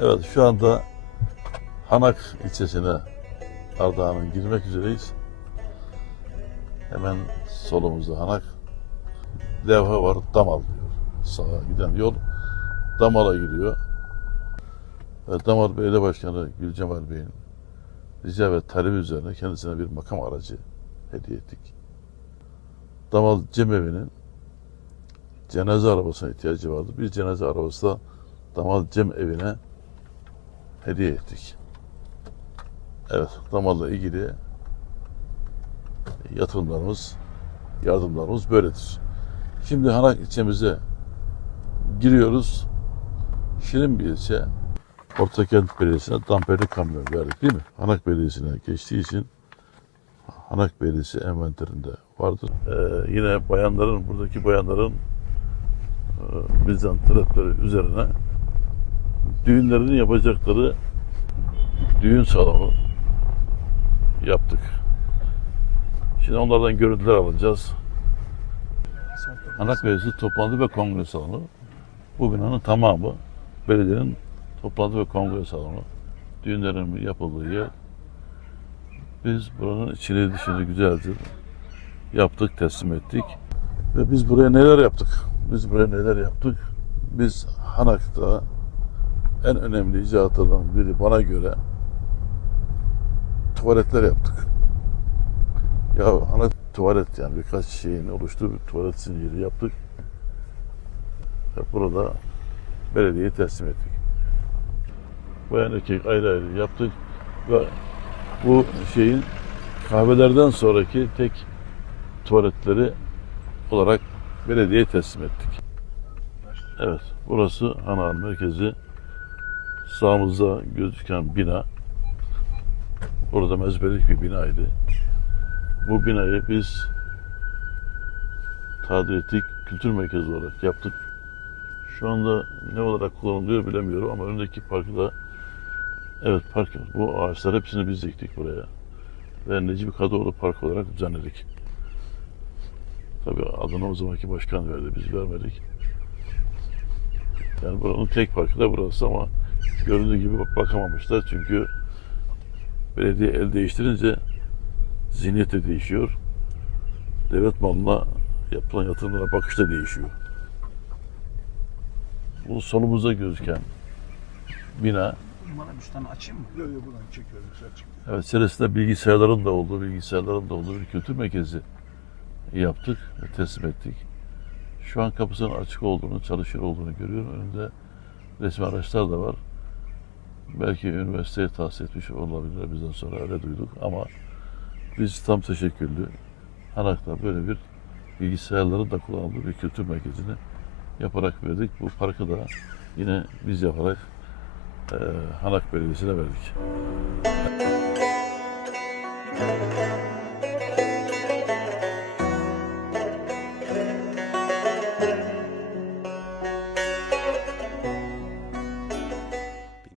Evet şu anda Hanak ilçesine Ardahan'ın girmek üzereyiz. Hemen solumuzda Hanak. Levha var Damal diyor. Sağa giden yol Damal'a giriyor. Evet, Damal Belediye Başkanı Gülcemal Bey'in rica ve talebi üzerine kendisine bir makam aracı hediye ettik. Damal Cemevi'nin cenaze arabasına ihtiyacı vardı. Bir cenaze arabası da Damal Cem evine hediye ettik. Evet, Damal'la ilgili yatırımlarımız, yardımlarımız böyledir. Şimdi Hanak ilçemize giriyoruz. Şirin bir ilçe. Ortakent Belediyesi'ne damperli kamyon verdik değil mi? Hanak Belediyesi'ne geçtiği için Hanak Belediyesi envanterinde vardır. Ee, yine bayanların, buradaki bayanların e, bizden talepleri üzerine düğünlerini yapacakları düğün salonu yaptık. Şimdi onlardan görüntüler alacağız. Anak Belediyesi toplantı ve kongre salonu. Bu binanın tamamı belediyenin toplantı ve kongre salonu. Düğünlerin yapıldığı yer. Biz buranın içini dışını güzelce yaptık, teslim ettik. Ve biz buraya neler yaptık? Biz buraya neler yaptık? Biz Hanak'ta en önemli icatlardan biri bana göre tuvaletler yaptık. Ya ana tuvalet yani birkaç şeyin oluştuğu bir tuvalet zinciri yaptık. Ve burada belediyeye teslim ettik. Bayan erkek ayrı ayrı yaptık ve bu şeyin kahvelerden sonraki tek tuvaletleri olarak belediyeye teslim ettik. Evet, burası Hanahan merkezi. Sağımızda gözüken bina. Burada mezbelik bir binaydı. Bu binayı biz tadil ettik, kültür merkezi olarak yaptık. Şu anda ne olarak kullanılıyor bilemiyorum ama önündeki parkı da evet park bu ağaçlar hepsini biz diktik buraya. Ve Necip Kadıoğlu Park olarak düzenledik. Tabii adını o zamanki başkan verdi, biz vermedik. Yani buranın tek parkı da burası ama göründüğü gibi bakamamışlar çünkü belediye el değiştirince zihniyet de değişiyor. Devlet malına yapılan yatırımlara bakış da değişiyor. Bu solumuzda gözüken bina, Bana bir tane açayım mı? Yok yok buradan çekiyorum güzel çıktı. evet içerisinde bilgisayarların da olduğu, bilgisayarların da olduğu bir kültür merkezi yaptık ve teslim ettik. Şu an kapısının açık olduğunu, çalışıyor olduğunu görüyorum. Önünde resmi araçlar da var. Belki üniversiteye tahsis etmiş olabilir bizden sonra öyle duyduk ama biz tam teşekküllü Hanak'ta böyle bir bilgisayarların da kullanıldığı bir kültür merkezini yaparak verdik. Bu parkı da yine biz yaparak ee, Hanak Belediyesi'ne verdik.